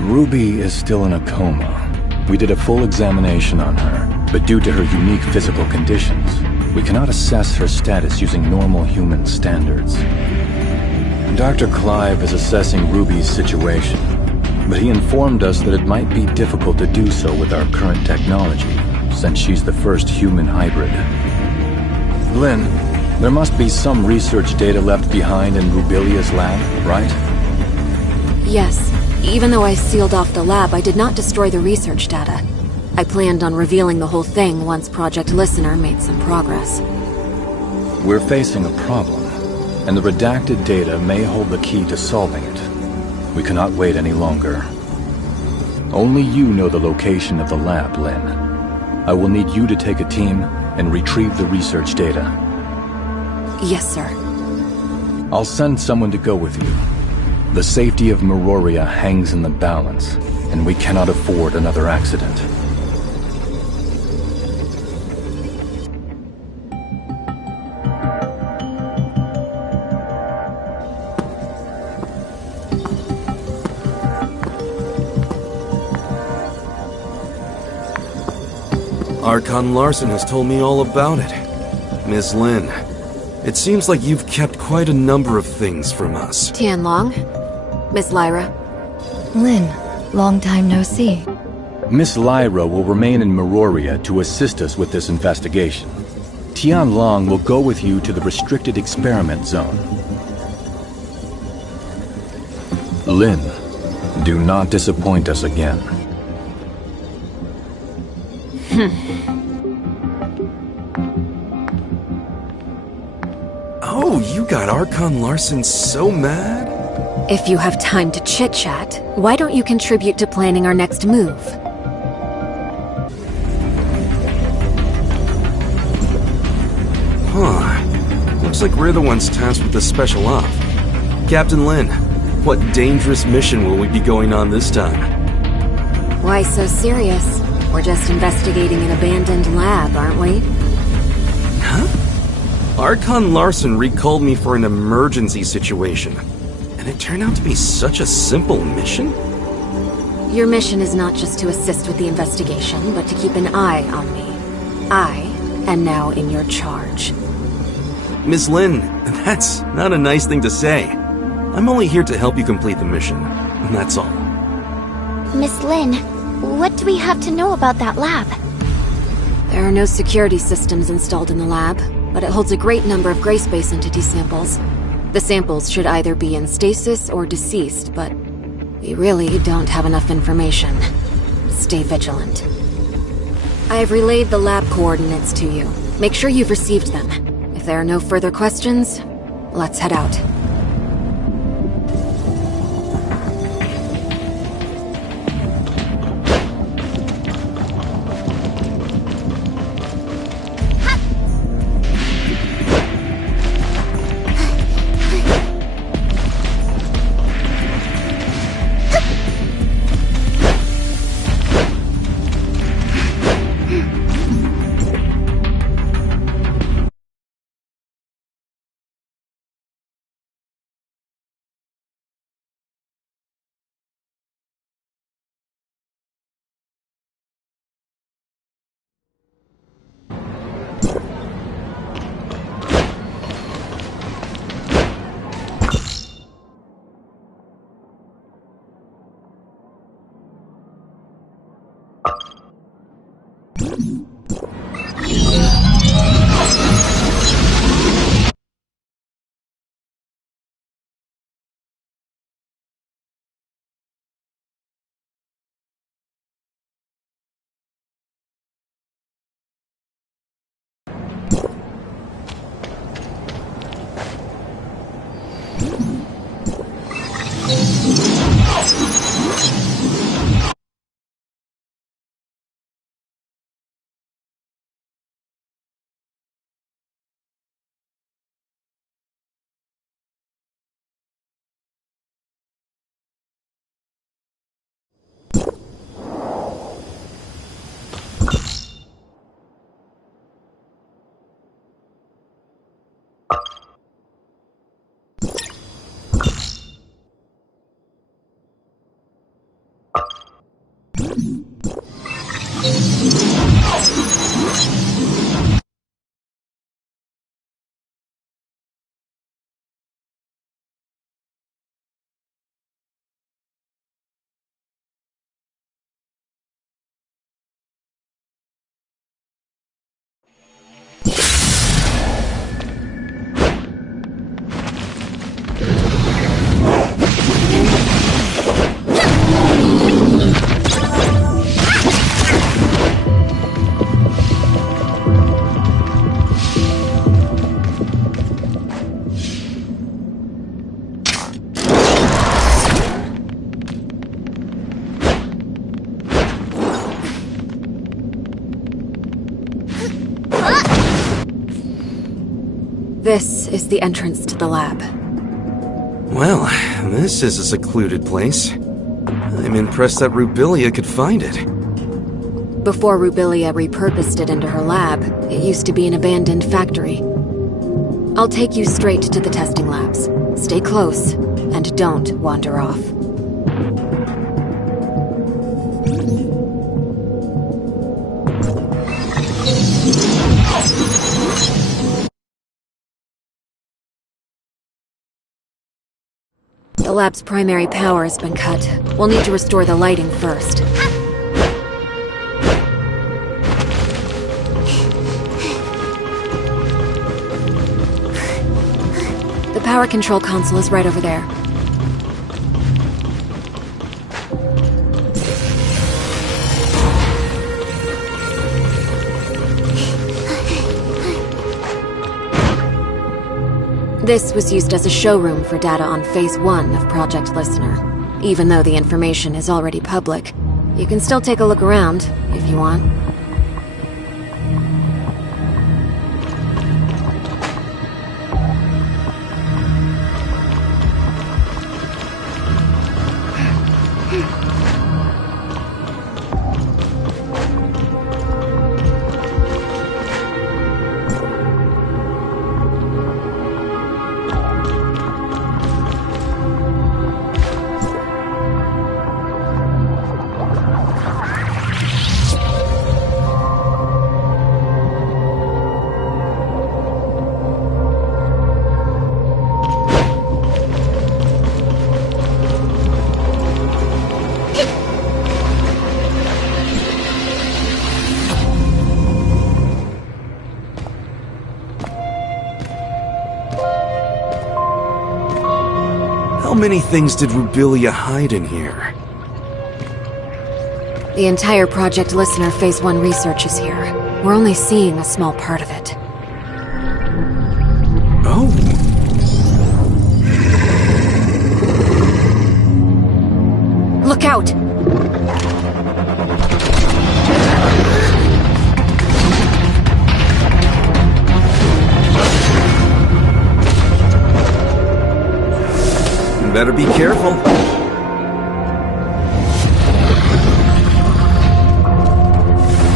Ruby is still in a coma. We did a full examination on her, but due to her unique physical conditions, we cannot assess her status using normal human standards. Dr. Clive is assessing Ruby's situation, but he informed us that it might be difficult to do so with our current technology, since she's the first human hybrid. Lynn, there must be some research data left behind in Rubilia's lab, right? Yes. Even though I sealed off the lab, I did not destroy the research data. I planned on revealing the whole thing once Project Listener made some progress. We're facing a problem, and the redacted data may hold the key to solving it. We cannot wait any longer. Only you know the location of the lab, Lynn. I will need you to take a team and retrieve the research data. Yes, sir. I'll send someone to go with you. The safety of Meroria hangs in the balance, and we cannot afford another accident. Archon Larson has told me all about it. Miss Lin, it seems like you've kept quite a number of things from us. Tianlong? Miss Lyra? Lin, long time no see. Miss Lyra will remain in Meroria to assist us with this investigation. Tianlong will go with you to the restricted experiment zone. Lin, do not disappoint us again. Oh, you got Archon Larson so mad? If you have time to chit-chat, why don't you contribute to planning our next move? Huh. Looks like we're the ones tasked with the special op. Captain Lin, what dangerous mission will we be going on this time? Why so serious? We're just investigating an abandoned lab, aren't we? Huh? Archon Larson recalled me for an emergency situation. And it turned out to be such a simple mission? Your mission is not just to assist with the investigation, but to keep an eye on me. I am now in your charge. Miss Lin, that's not a nice thing to say. I'm only here to help you complete the mission, and that's all. Miss Lin, what do we have to know about that lab? There are no security systems installed in the lab, but it holds a great number of gray space entity samples. The samples should either be in stasis or deceased, but we really don't have enough information. Stay vigilant. I have relayed the lab coordinates to you. Make sure you've received them. If there are no further questions, let's head out. This is the entrance to the lab. Well, this is a secluded place. I'm impressed that Rubilia could find it. Before Rubilia repurposed it into her lab, it used to be an abandoned factory. I'll take you straight to the testing labs. Stay close, and don't wander off. The lab's primary power has been cut. We'll need to restore the lighting first. The power control console is right over there. This was used as a showroom for data on Phase 1 of Project Listener. Even though the information is already public, you can still take a look around, if you want. How many things did Rubilia hide in here? The entire Project Listener Phase 1 research is here. We're only seeing a small part of it. Oh. Look out! Better be careful.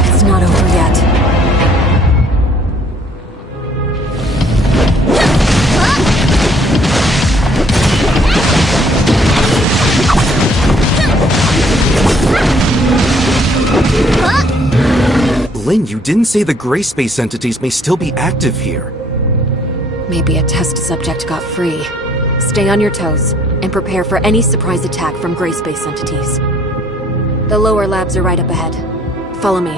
It's not over yet. Lynn, you didn't say the gray space entities may still be active here. Maybe a test subject got free. Stay on your toes, and prepare for any surprise attack from gray space entities. The lower labs are right up ahead. Follow me.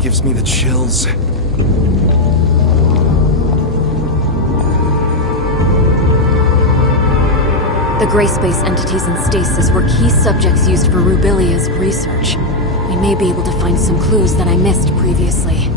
Gives me the chills. The gray space entities in stasis were key subjects used for Rubilia's research. We may be able to find some clues that I missed previously.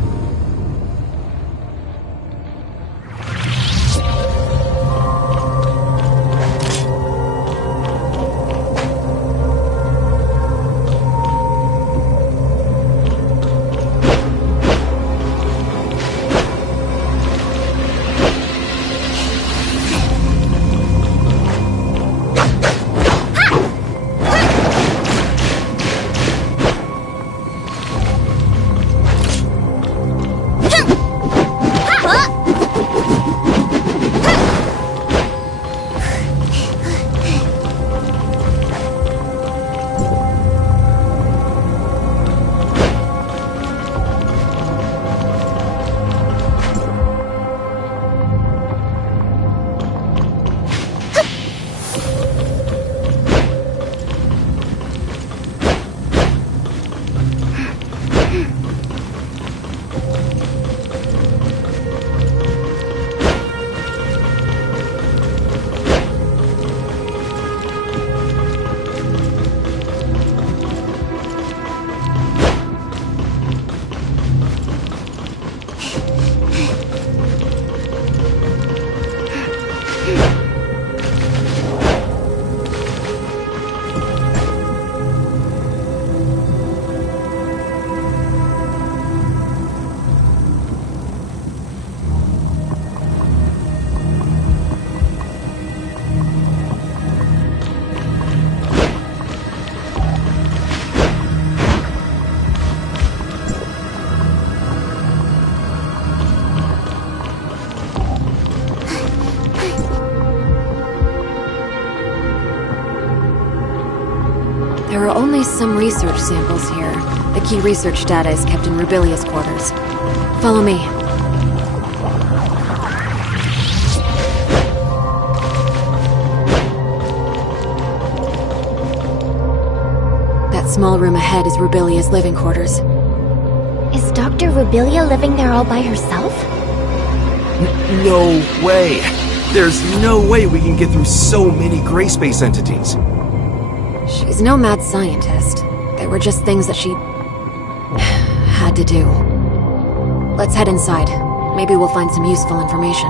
There are only some research samples here. The key research data is kept in Rubilia's quarters. Follow me. That small room ahead is Rubilia's living quarters. Is Dr. Rubilia living there all by herself? No way! There's no way we can get through so many gray space entities. She's no mad scientist. They were just things that she had to do. Let's head inside. Maybe we'll find some useful information.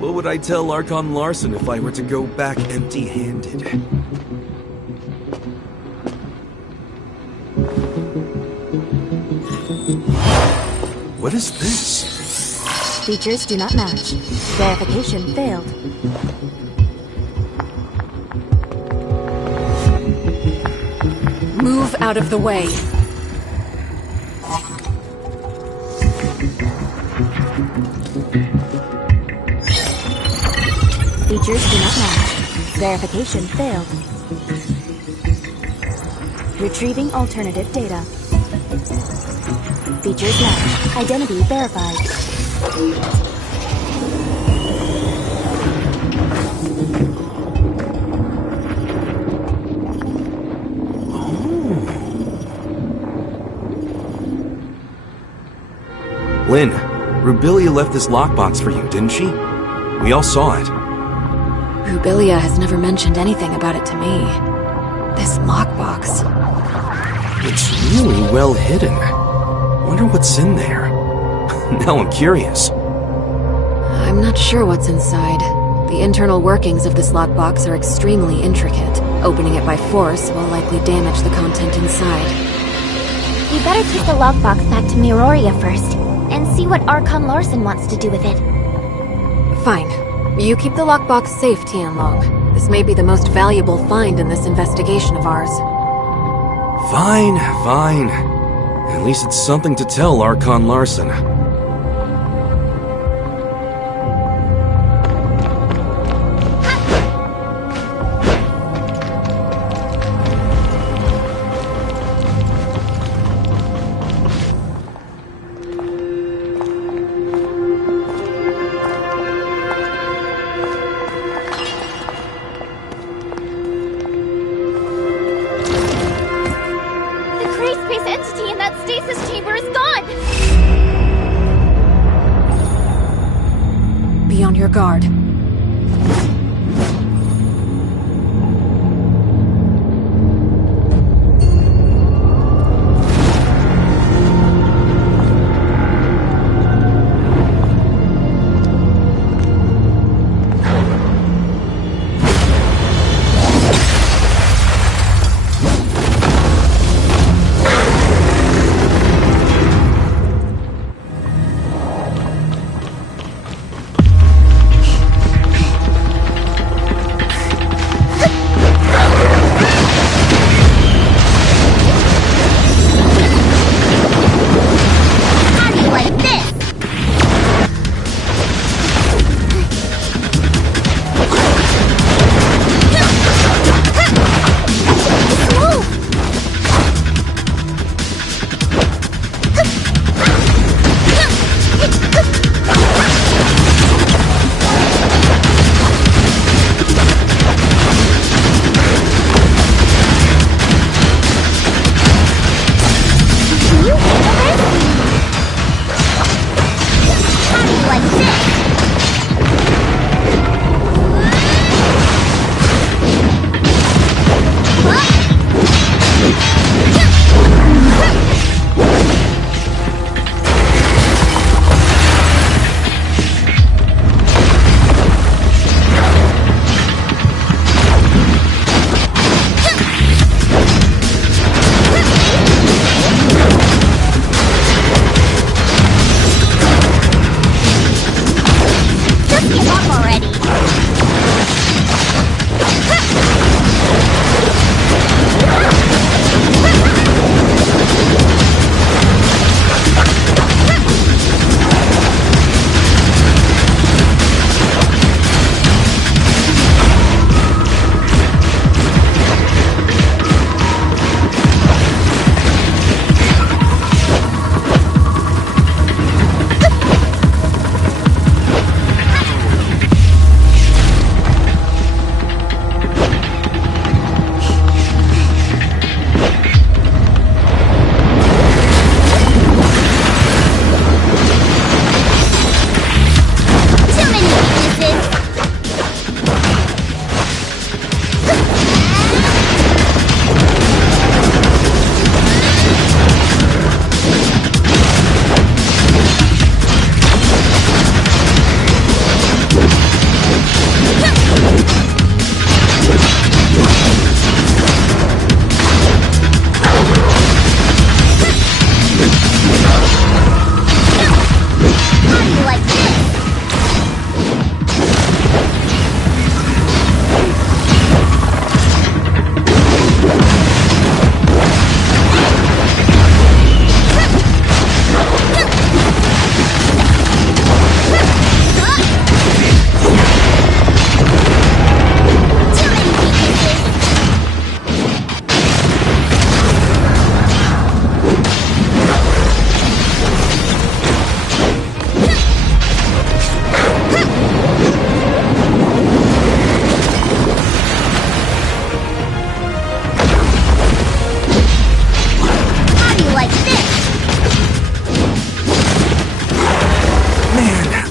What would I tell Archon Larson if I were to go back empty-handed? What is this? Features do not match. Verification failed. Move out of the way. Features do not match. Verification failed. Retrieving alternative data. Features match. Identity verified. Lynn, Rubilia left this lockbox for you, didn't she? We all saw it. Rubilia has never mentioned anything about it to me. This lockbox. It's really well hidden. Wonder what's in there. Now I'm curious. I'm not sure what's inside. The internal workings of this lockbox are extremely intricate. Opening it by force will likely damage the content inside. We better take the lockbox back to Miroria first, and see what Archon Larson wants to do with it. Fine. You keep the lockbox safe, Tianlong. This may be the most valuable find in this investigation of ours. Fine, fine. At least it's something to tell Archon Larson. your guard.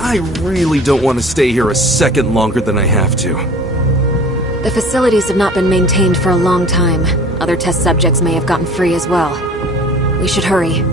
I really don't want to stay here a second longer than I have to. The facilities have not been maintained for a long time. Other test subjects may have gotten free as well. We should hurry.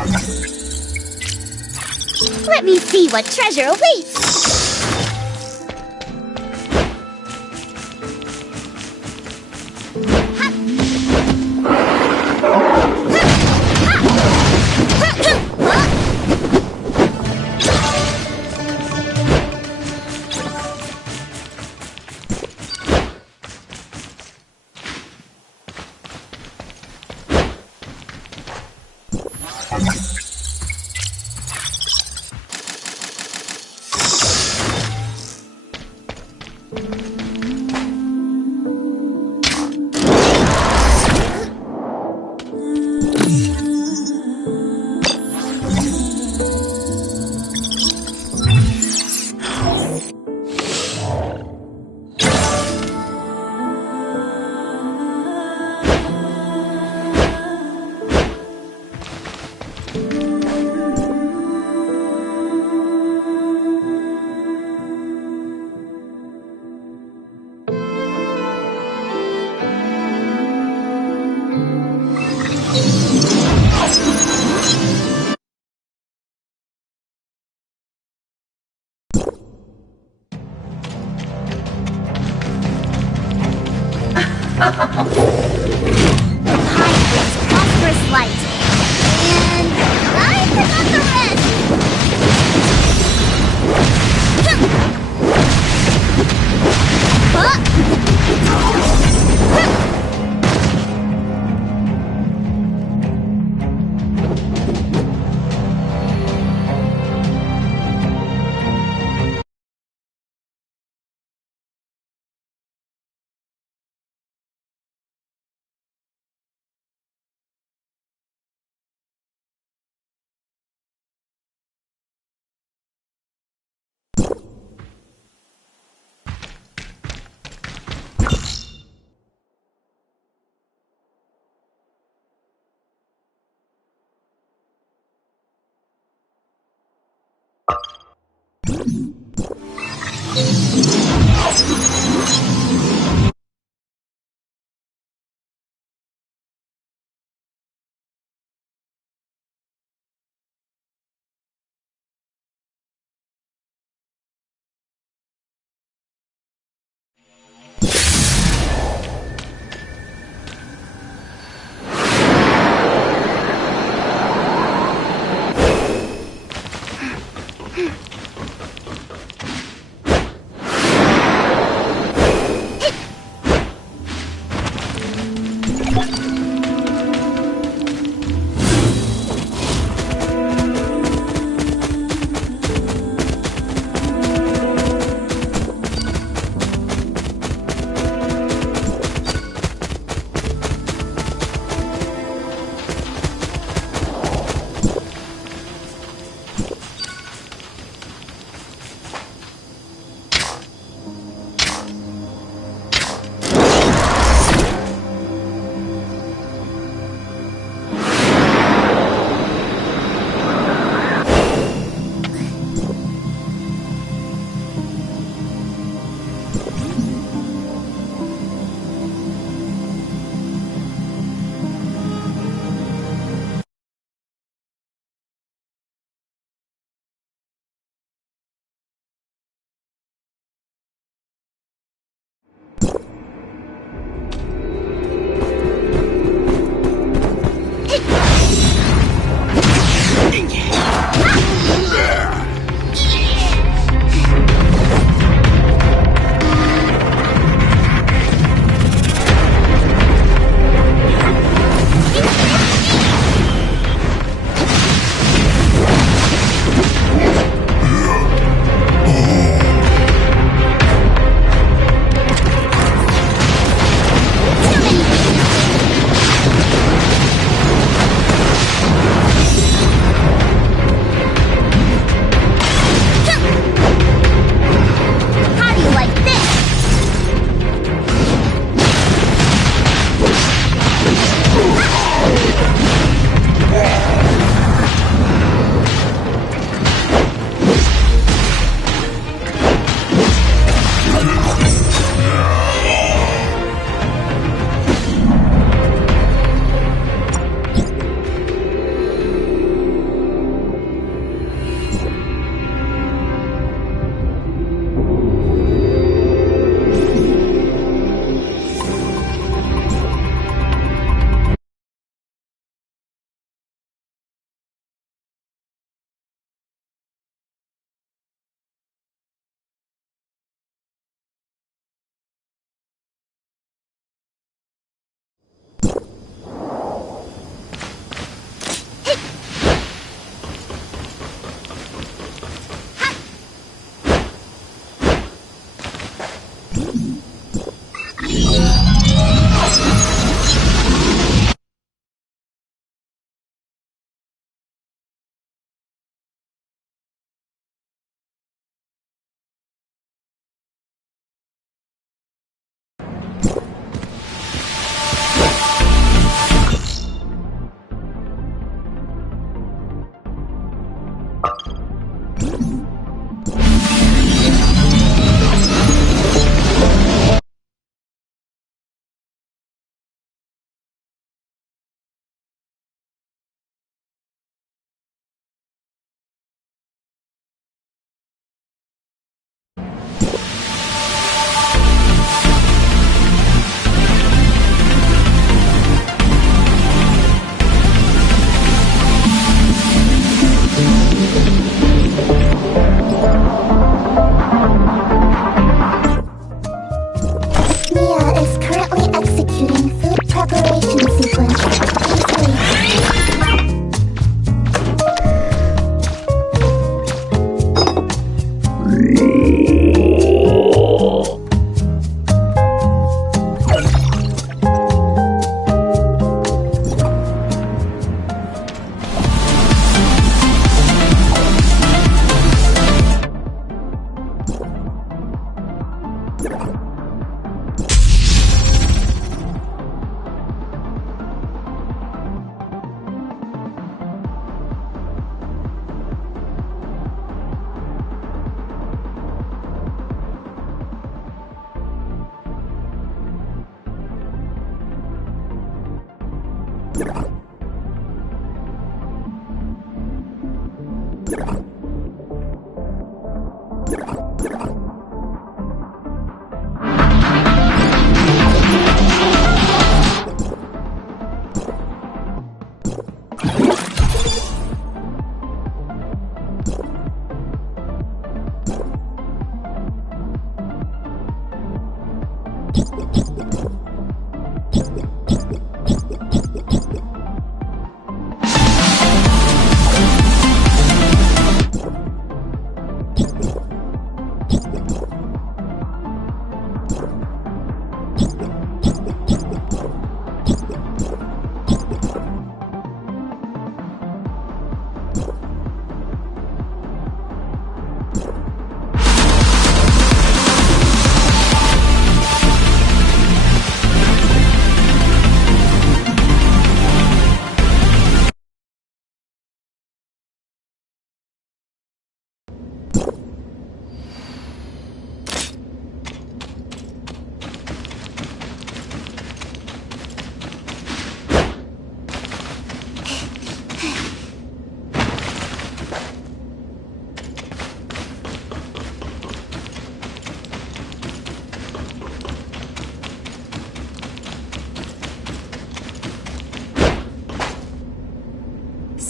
Let me see what treasure awaits! Prosperous light. And I forgot the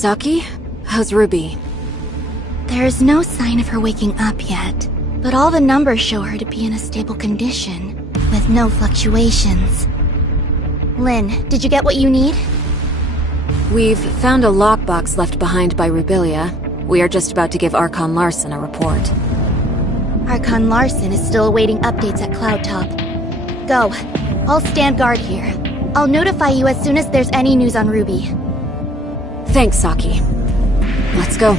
Saki, how's Ruby? There's no sign of her waking up yet, but all the numbers show her to be in a stable condition, with no fluctuations. Lynn, did you get what you need? We've found a lockbox left behind by Rubilia. We are just about to give Archon Larson a report. Archon Larson is still awaiting updates at Cloud Top. Go. I'll stand guard here. I'll notify you as soon as there's any news on Ruby. Thanks, Saki. Let's go.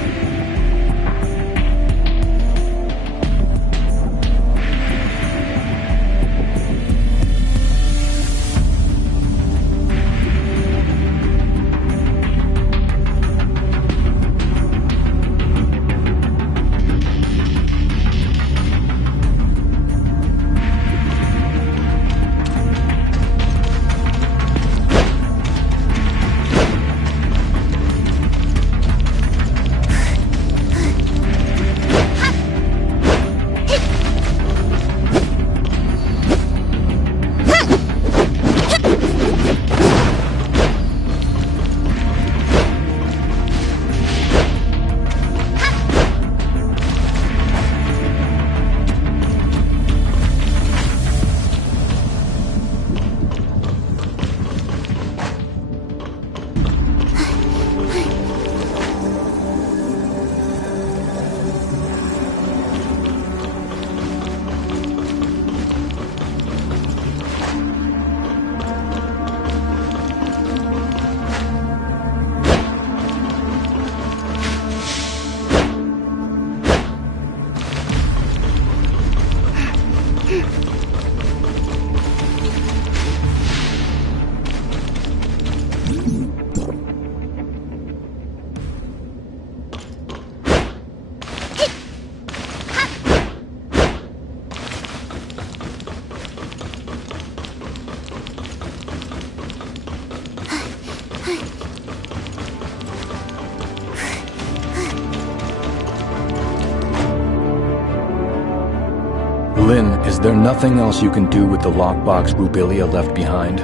Lynn, is there nothing else you can do with the lockbox Rubilia left behind?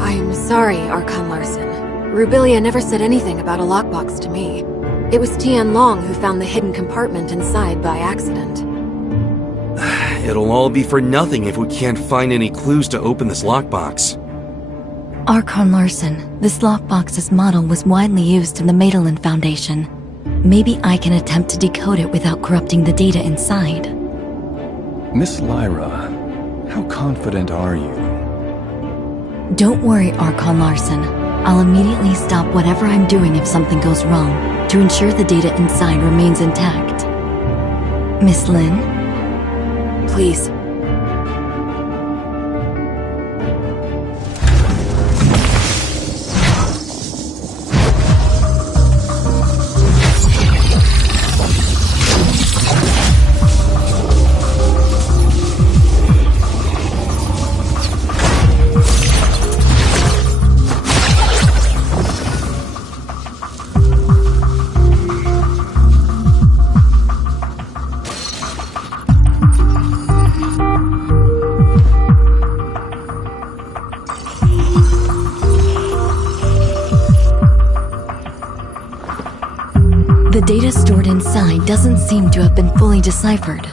I'm sorry, Archon Larson. Rubilia never said anything about a lockbox to me. It was Tian Long who found the hidden compartment inside by accident. It'll all be for nothing if we can't find any clues to open this lockbox. Archon Larson, this lockbox's model was widely used in the Madelin Foundation. Maybe I can attempt to decode it without corrupting the data inside. Miss Lyra, how confident are you? Don't worry, Archon Larson. I'll immediately stop whatever I'm doing if something goes wrong, to ensure the data inside remains intact. Miss Lynn? Please. The data stored inside doesn't seem to have been fully deciphered.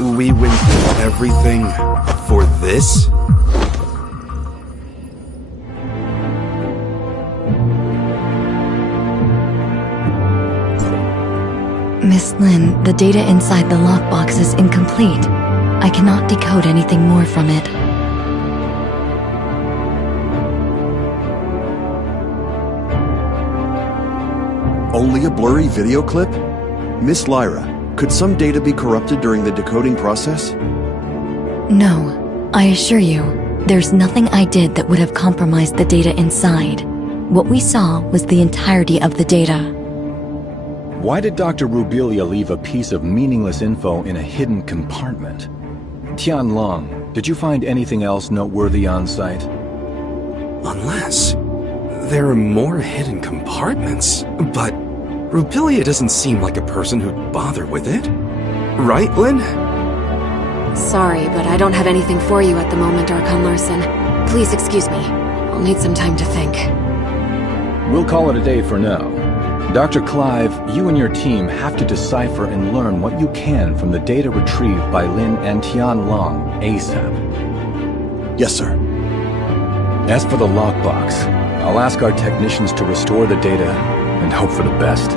We went through everything for this? Miss Lynn, the data inside the lockbox is incomplete. I cannot decode anything more from it. Only a blurry video clip? Miss Lyra, could some data be corrupted during the decoding process? No, I assure you, there's nothing I did that would have compromised the data inside. What we saw was the entirety of the data. Why did Dr. Rubilia leave a piece of meaningless info in a hidden compartment? Tian Long, did you find anything else noteworthy on site? Unless there are more hidden compartments. But Rubilia doesn't seem like a person who'd bother with it. Right, Lynn? Sorry, but I don't have anything for you at the moment, Archon Larson. Please excuse me. I'll need some time to think. We'll call it a day for now. Dr. Clive, you and your team have to decipher and learn what you can from the data retrieved by Lin and Tianlong ASAP. Yes, sir. As for the lockbox, I'll ask our technicians to restore the data and hope for the best.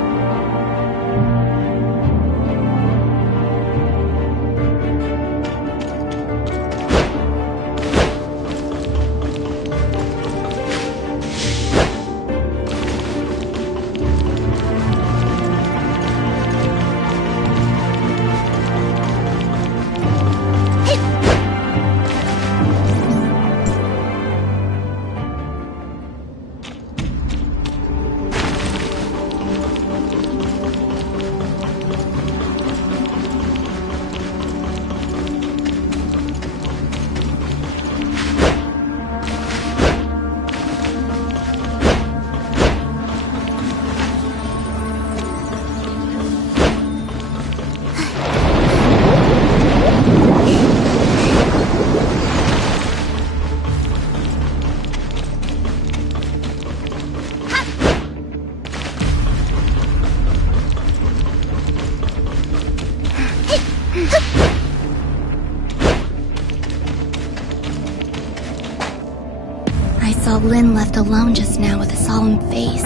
I saw Lin left alone just now with a solemn face.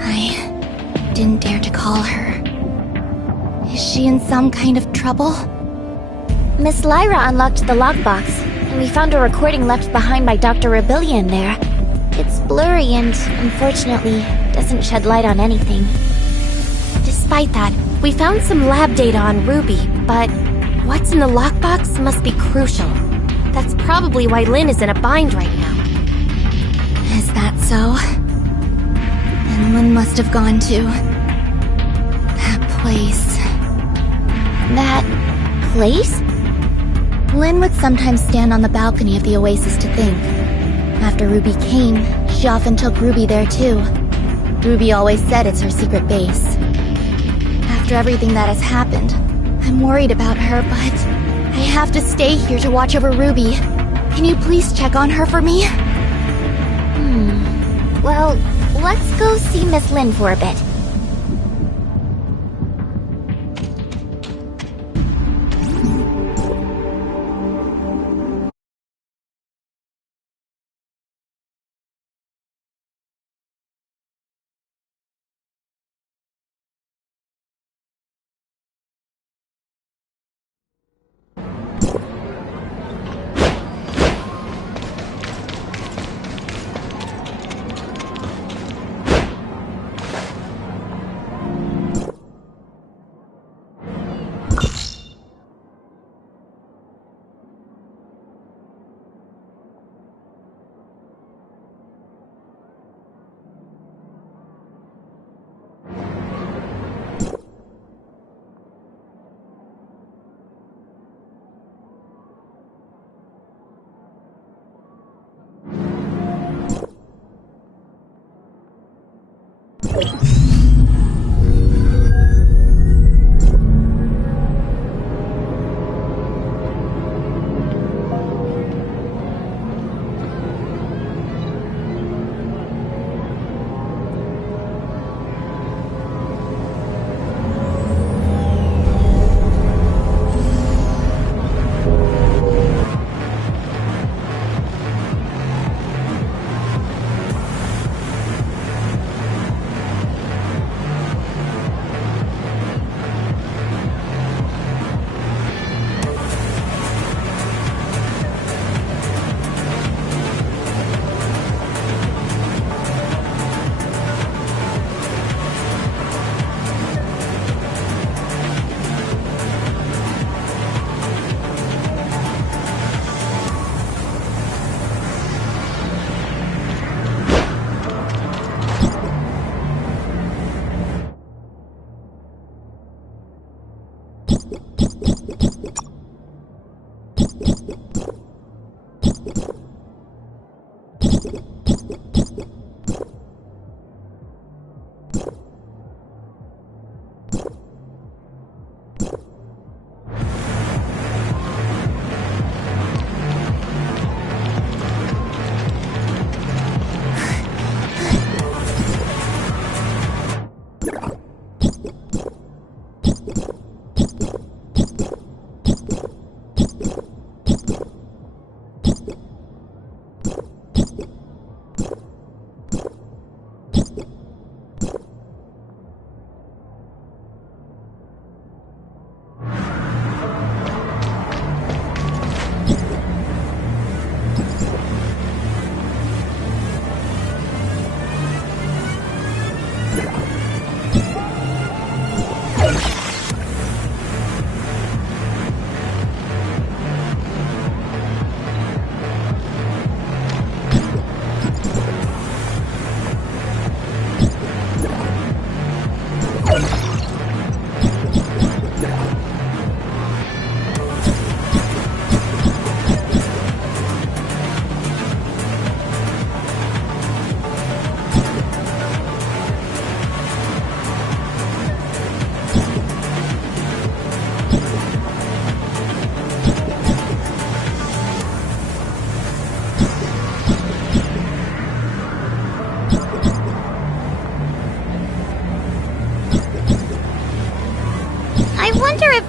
I didn't dare to call her. Is she in some kind of trouble? Miss Lyra unlocked the lockbox, and we found a recording left behind by Dr. Rebellia in there. It's blurry and, unfortunately, doesn't shed light on anything. Despite that, we found some lab data on Ruby, but what's in the lockbox must be crucial. That's probably why Lin is in a bind right now. Is that so? Then Lin must have gone to... that place. That place? Lin would sometimes stand on the balcony of the Oasis to think. After Ruby came, she often took Ruby there too. Ruby always said it's her secret base. After everything that has happened, I'm worried about her, but I have to stay here to watch over Ruby. Can you please check on her for me? Well, let's go see Miss Lin for a bit.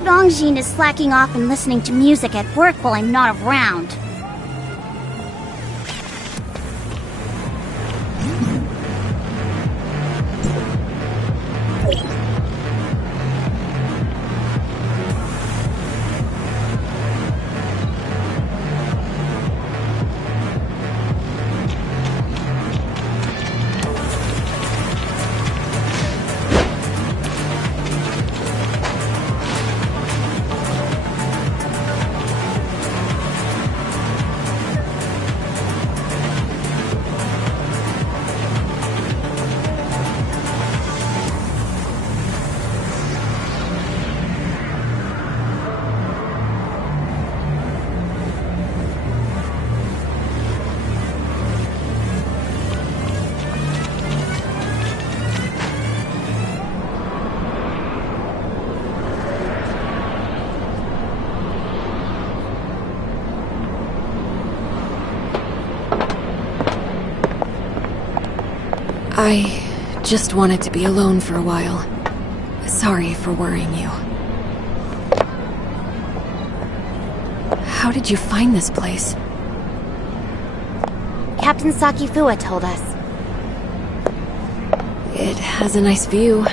Dongjin is slacking off and listening to music at work while I'm not around. I just wanted to be alone for a while. Sorry for worrying you. How did you find this place? Captain Sakifua told us. It has a nice view,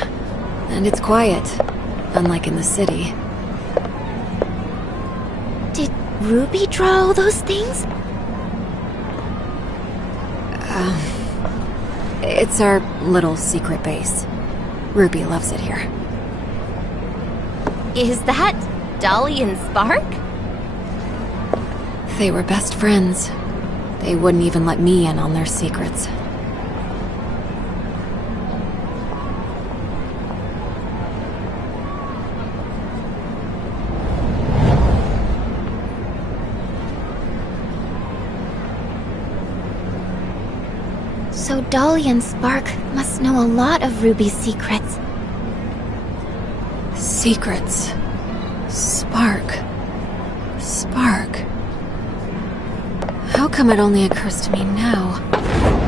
and it's quiet, unlike in the city. Did Ruby draw all those things? It's our little secret base. Ruby loves it here. Is that Dolly and Spark? They were best friends. They wouldn't even let me in on their secrets. So Dolly and Spark must know a lot of Ruby's secrets. Secrets. Spark. How come it only occurs to me now?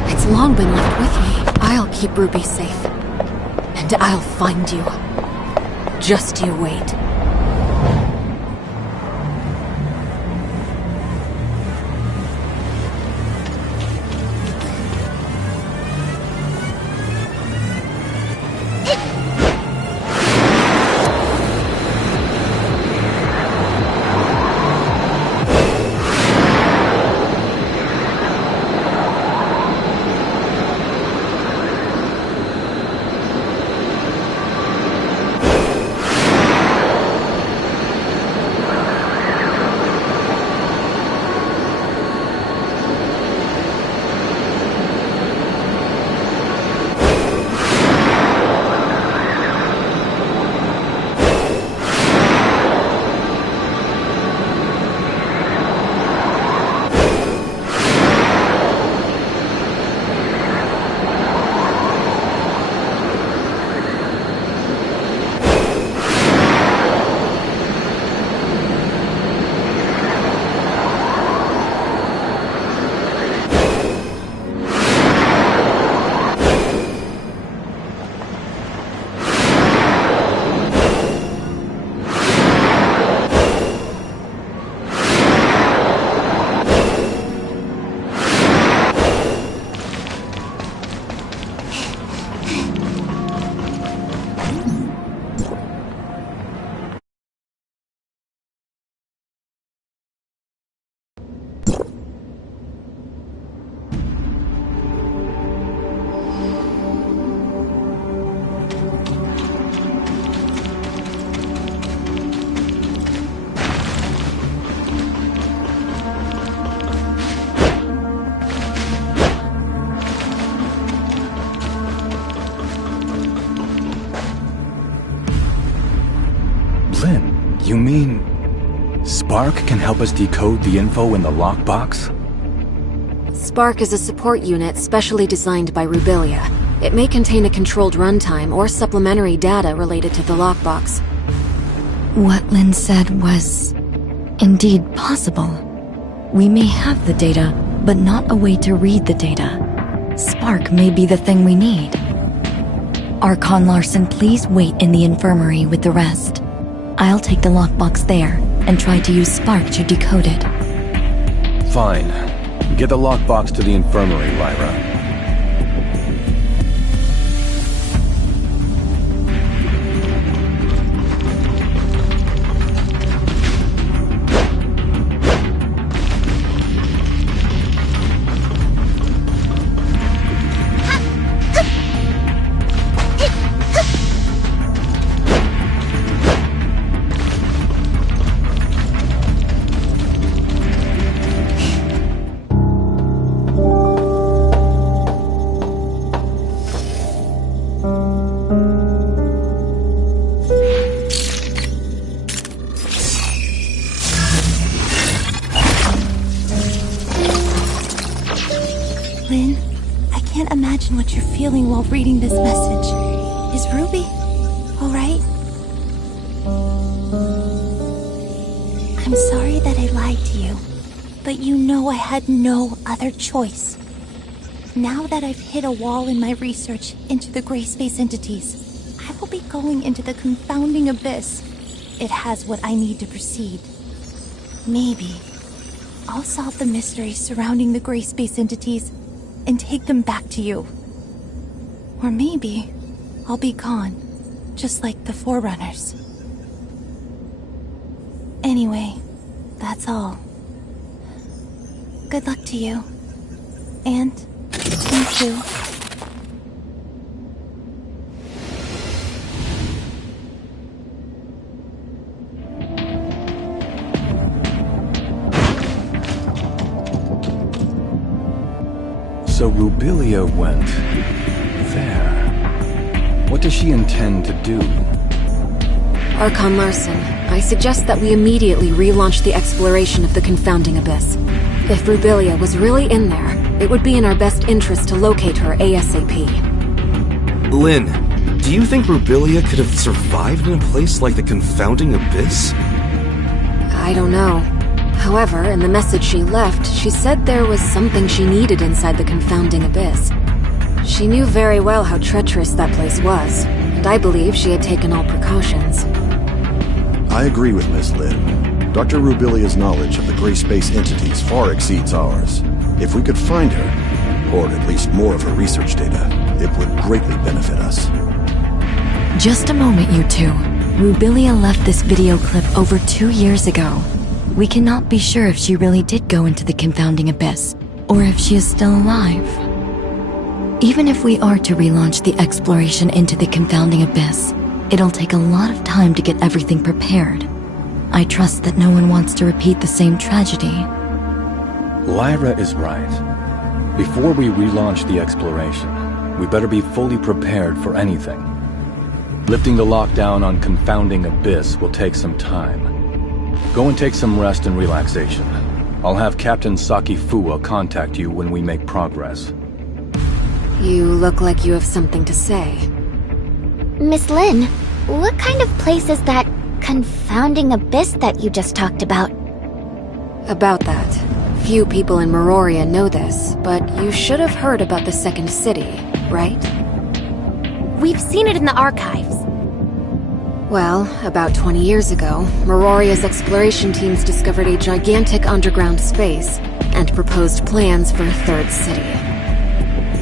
It's long been left with me. I'll keep Ruby safe. And I'll find you. Just you wait. Lynn, you mean Spark can help us decode the info in the lockbox? Spark is a support unit specially designed by Rubilia. It may contain a controlled runtime or supplementary data related to the lockbox. What Lynn said was indeed possible. We may have the data, but not a way to read the data. Spark may be the thing we need. Archon Larson, please wait in the infirmary with the rest. I'll take the lockbox there and try to use Spark to decode it. Fine. Get the lockbox to the infirmary, Lyra. Lynn, I can't imagine what you're feeling while reading this message. Is Ruby alright? I'm sorry that I lied to you, but you know I had no other choice. Now that I've hit a wall in my research into the gray space entities, I will be going into the confounding abyss. It has what I need to proceed. Maybe I'll solve the mysteries surrounding the gray space entities and take them back to you. Or maybe I'll be gone, just like the Forerunners. Anyway, that's all. Good luck to you. And you too. So Rubilia went there. What does she intend to do? Archon Larson, I suggest that we immediately relaunch the exploration of the confounding abyss. If Rubilia was really in there, it would be in our best interest to locate her ASAP. Lynn, do you think Rubilia could have survived in a place like the confounding abyss? I don't know. However, in the message she left, she said there was something she needed inside the confounding abyss. She knew very well how treacherous that place was, and I believe she had taken all precautions. I agree with Miss Lin. Dr. Rubilia's knowledge of the gray space entities far exceeds ours. If we could find her, or at least more of her research data, it would greatly benefit us. Just a moment, you two. Rubilia left this video clip over 2 years ago. We cannot be sure if she really did go into the confounding abyss, or if she is still alive. Even if we are to relaunch the exploration into the confounding abyss, it'll take a lot of time to get everything prepared. I trust that no one wants to repeat the same tragedy. Lyra is right. Before we relaunch the exploration, we better be fully prepared for anything. Lifting the lockdown on confounding abyss will take some time. Go and take some rest and relaxation. I'll have Captain Saki Fuwa contact you when we make progress. You look like you have something to say. Miss Lin, what kind of place is that confounding abyss that you just talked about? About that, few people in Meroria know this, but you should have heard about the Second City, right? We've seen it in the archives. Well, about 20 years ago, Meroria's exploration teams discovered a gigantic underground space and proposed plans for a third city.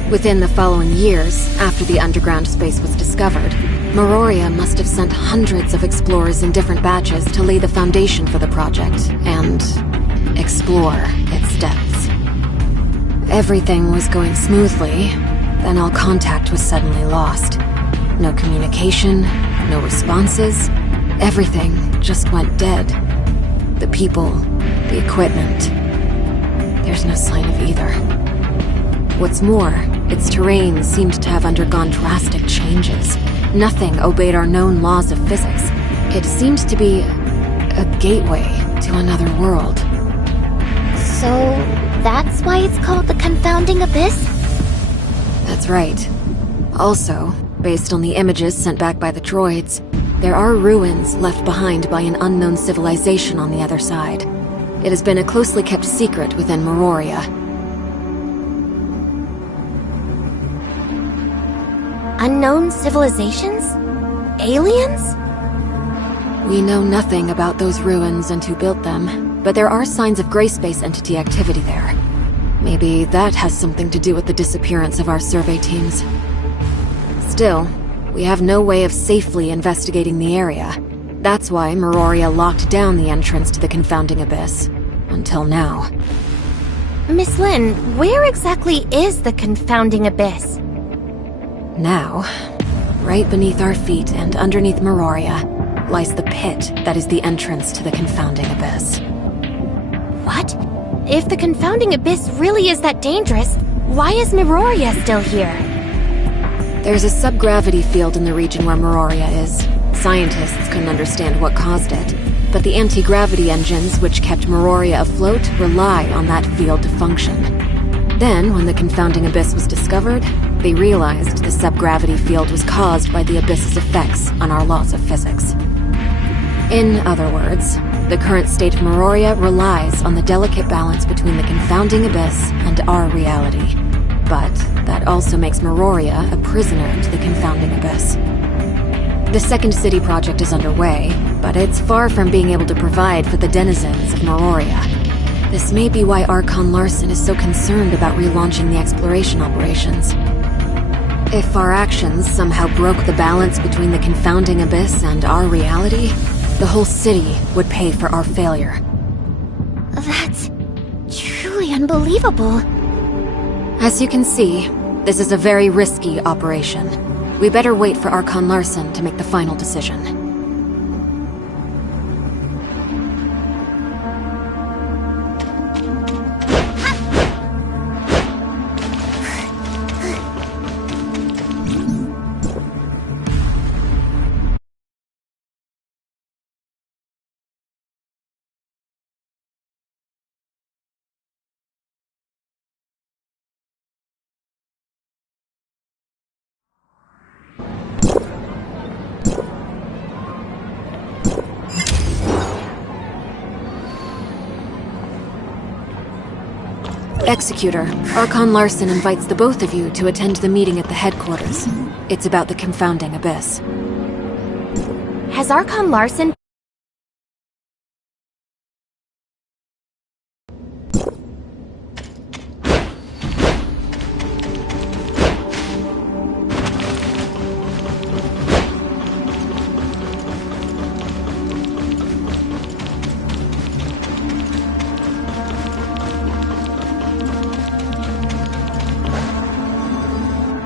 Within the following years, after the underground space was discovered, Meroria must have sent hundreds of explorers in different batches to lay the foundation for the project and explore its depths. Everything was going smoothly, then all contact was suddenly lost. No communication, no responses. Everything just went dead. The people, the equipment. There's no sign of either. What's more, its terrain seemed to have undergone drastic changes. Nothing obeyed our known laws of physics. It seemed to be a gateway to another world. So, that's why it's called the Confounding Abyss? That's right. Also, based on the images sent back by the droids, there are ruins left behind by an unknown civilization on the other side. It has been a closely kept secret within Meroria. Unknown civilizations? Aliens? We know nothing about those ruins and who built them, but there are signs of gray space entity activity there. Maybe that has something to do with the disappearance of our survey teams. Still, we have no way of safely investigating the area. That's why Meroria locked down the entrance to the Confounding Abyss. Until now. Miss Lin, where exactly is the Confounding Abyss? Now, right beneath our feet and underneath Meroria, lies the pit that is the entrance to the Confounding Abyss. What? If the Confounding Abyss really is that dangerous, why is Meroria still here? There's a subgravity field in the region where Meroria is. Scientists couldn't understand what caused it, but the anti-gravity engines which kept Meroria afloat rely on that field to function. Then, when the Confounding Abyss was discovered, they realized the subgravity field was caused by the Abyss's effects on our laws of physics. In other words, the current state of Meroria relies on the delicate balance between the Confounding Abyss and our reality. But that also makes Meroria a prisoner to the Confounding Abyss. The Second City project is underway, but it's far from being able to provide for the denizens of Meroria. This may be why Archon Larson is so concerned about relaunching the exploration operations. If our actions somehow broke the balance between the Confounding Abyss and our reality, the whole city would pay for our failure. That's truly unbelievable. As you can see, this is a very risky operation. We better wait for Archon Larson to make the final decision. Executor, Archon Larson invites the both of you to attend the meeting at the headquarters. It's about the Confounding Abyss. Has Archon Larson...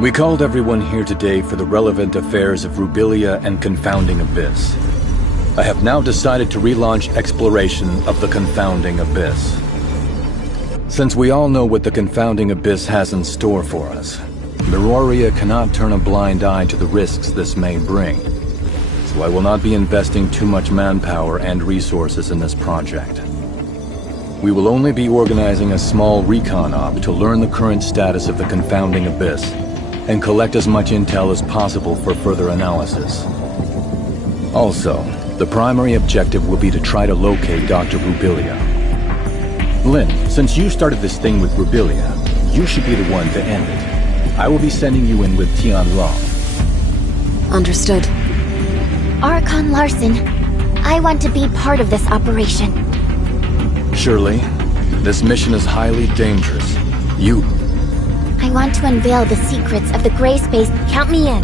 We called everyone here today for the relevant affairs of Rubilia and Confounding Abyss. I have now decided to relaunch exploration of the Confounding Abyss. Since we all know what the Confounding Abyss has in store for us, Meroria cannot turn a blind eye to the risks this may bring. So I will not be investing too much manpower and resources in this project. We will only be organizing a small recon op to learn the current status of the Confounding Abyss and collect as much intel as possible for further analysis. Also, the primary objective will be to try to locate Dr. Rubilia. Lin, since you started this thing with Rubilia, you should be the one to end it. I will be sending you in with Tian Long. Understood. Archon Larson, I want to be part of this operation. Shirley, this mission is highly dangerous. I want to unveil the secrets of the gray space. Count me in.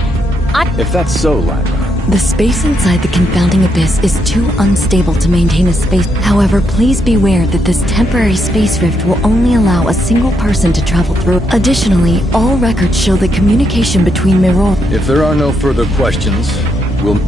If that's so, Lyra. The space inside the Confounding Abyss is too unstable to maintain a space. However, please beware that this temporary space rift will only allow a single person to travel through. Additionally, all records show the communication between Meroria. If there are no further questions, we'll...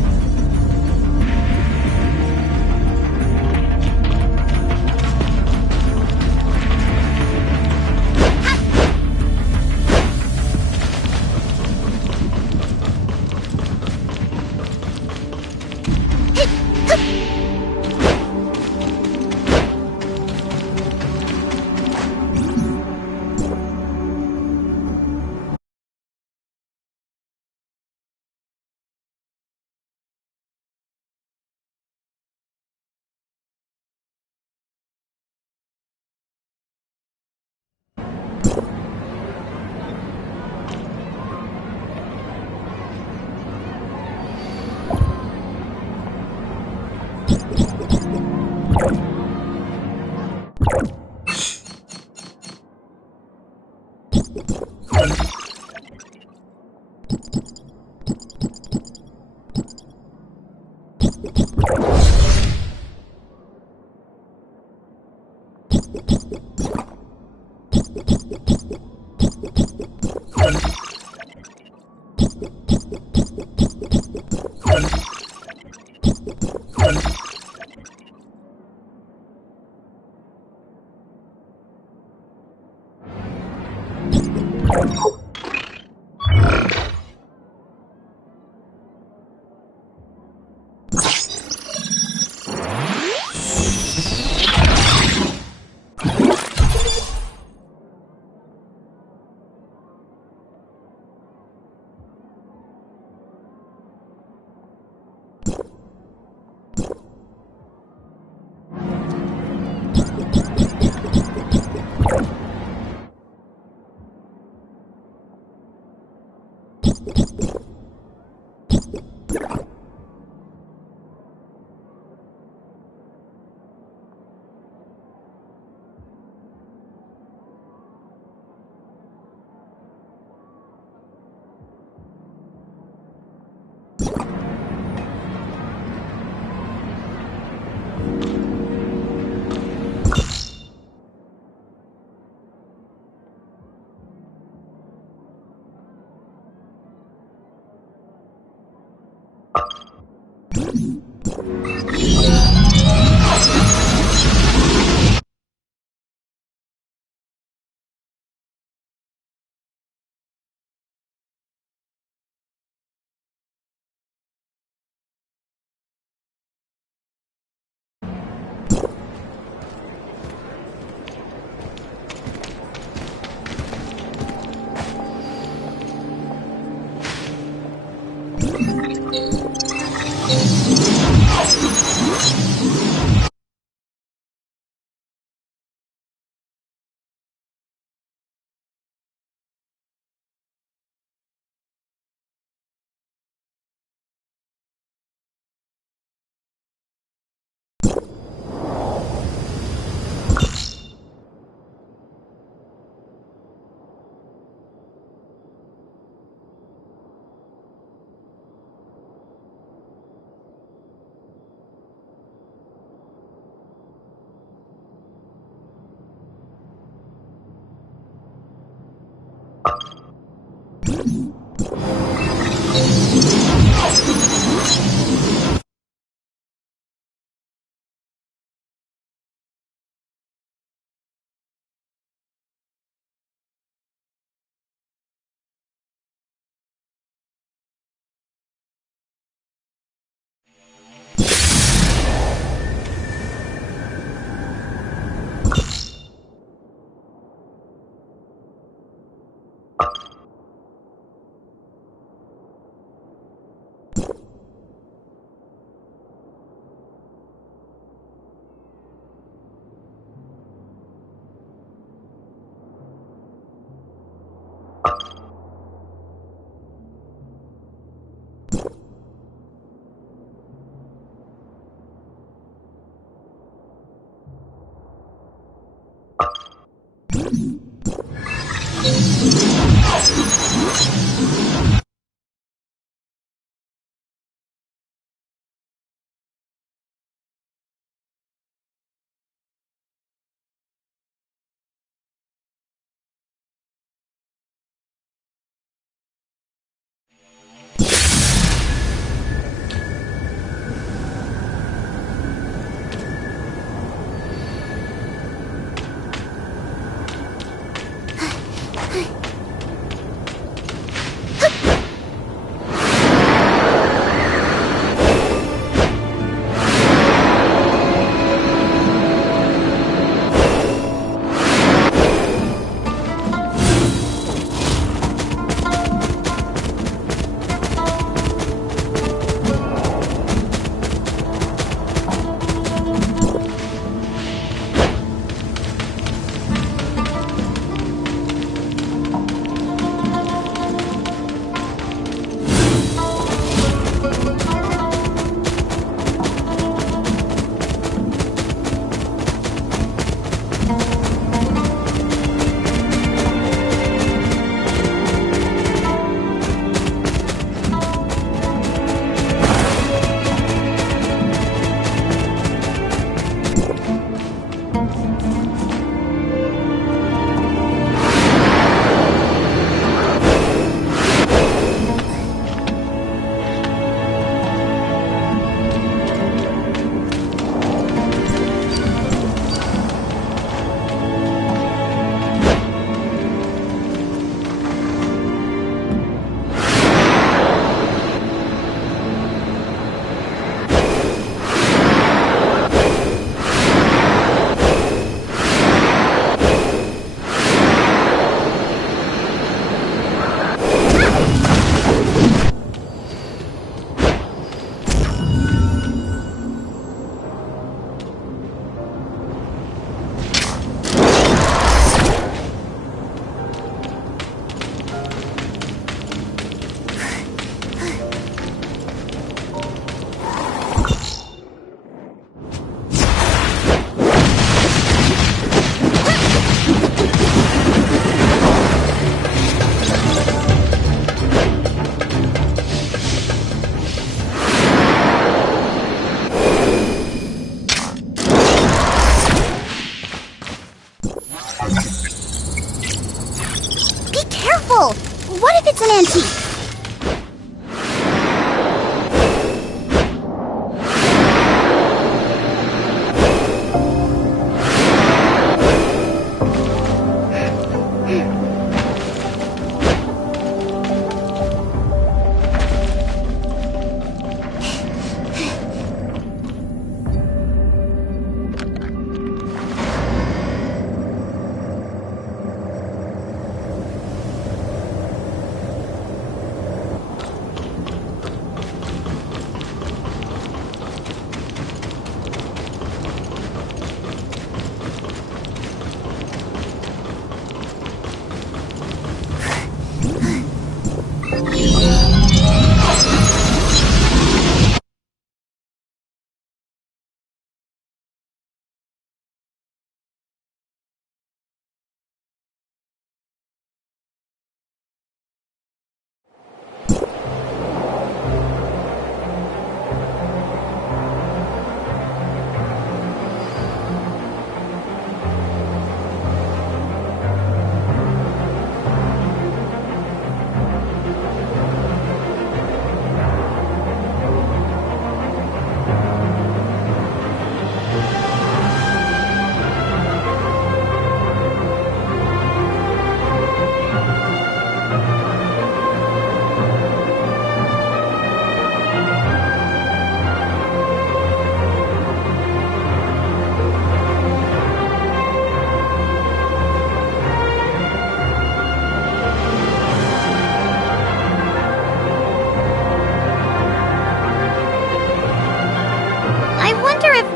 careful! What if it's an antique?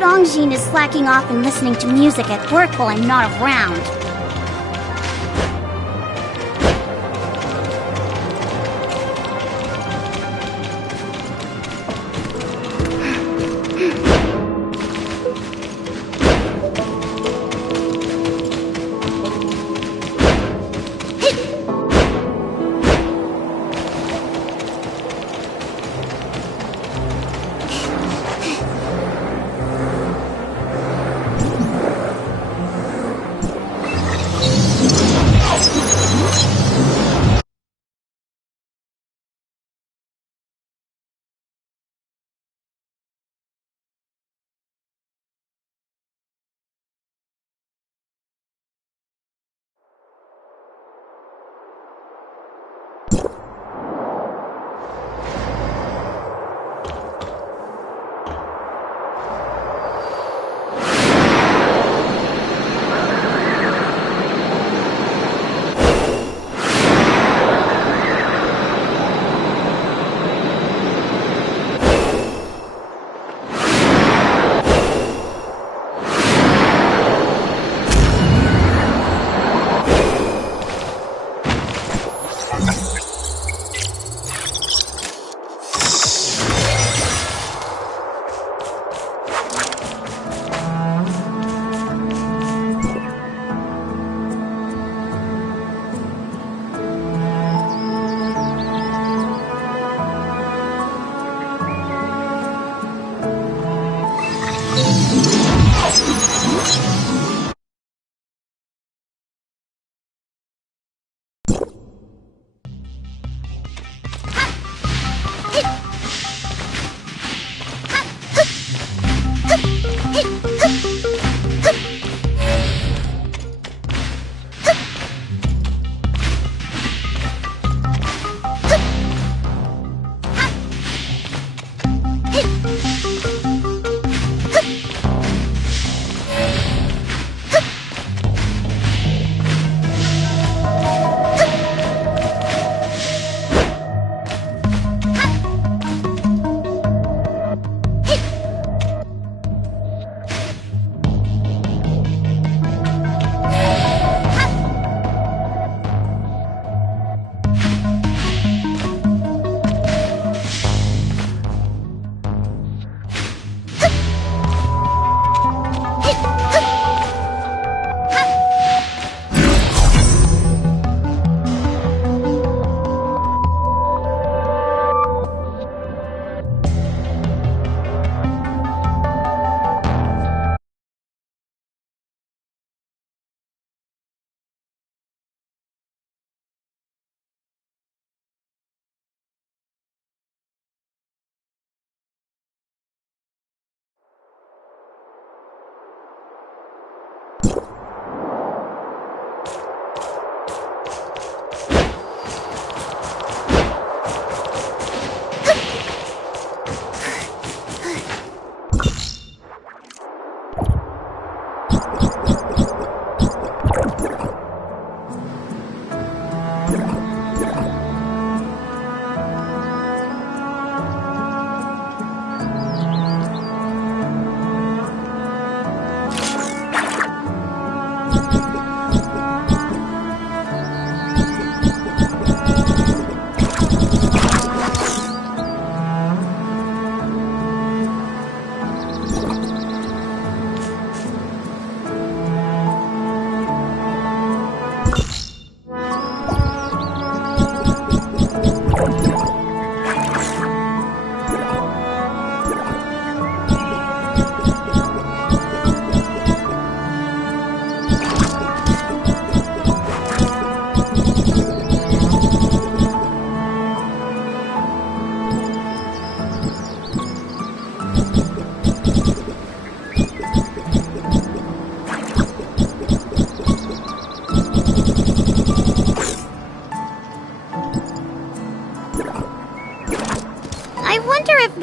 Longjin is slacking off and listening to music at work while I'm not around.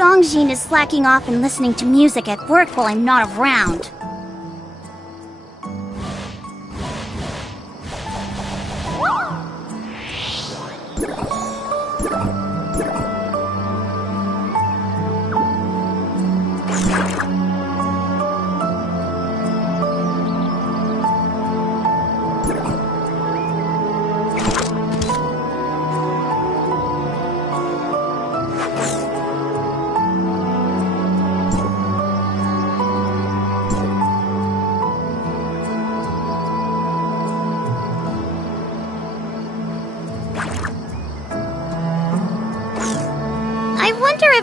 Longjin is slacking off and listening to music at work while I'm not around.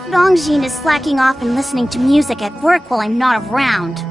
Longjin is slacking off and listening to music at work while I'm not around.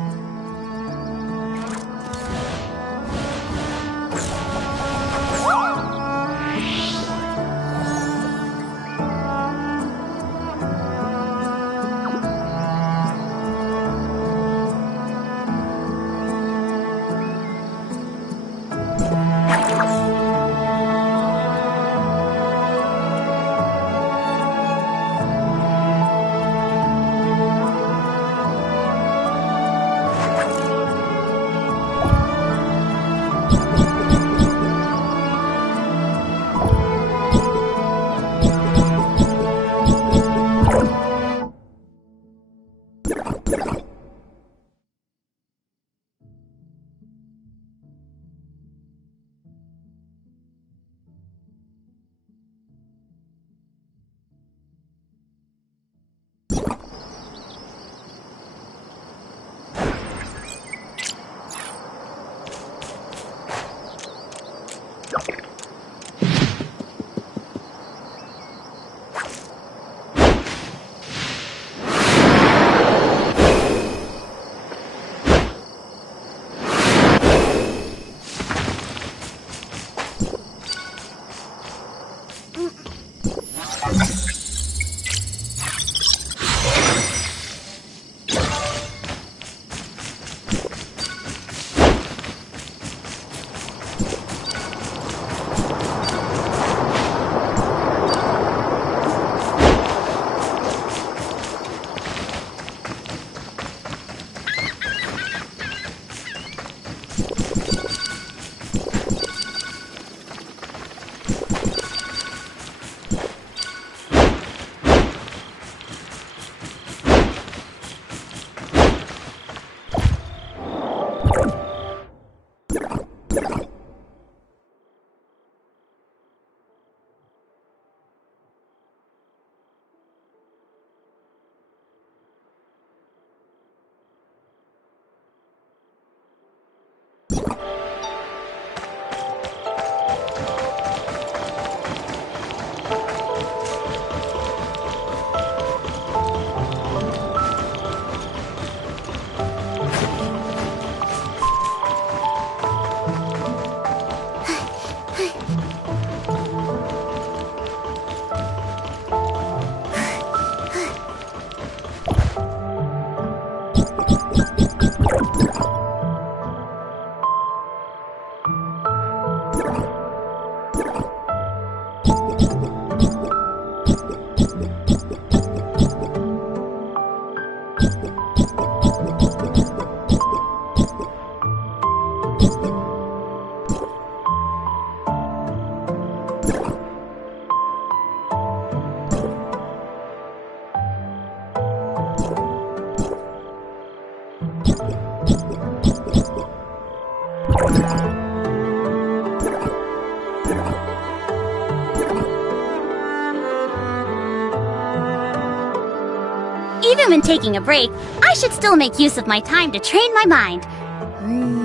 even taking a break, I should still make use of my time to train my mind.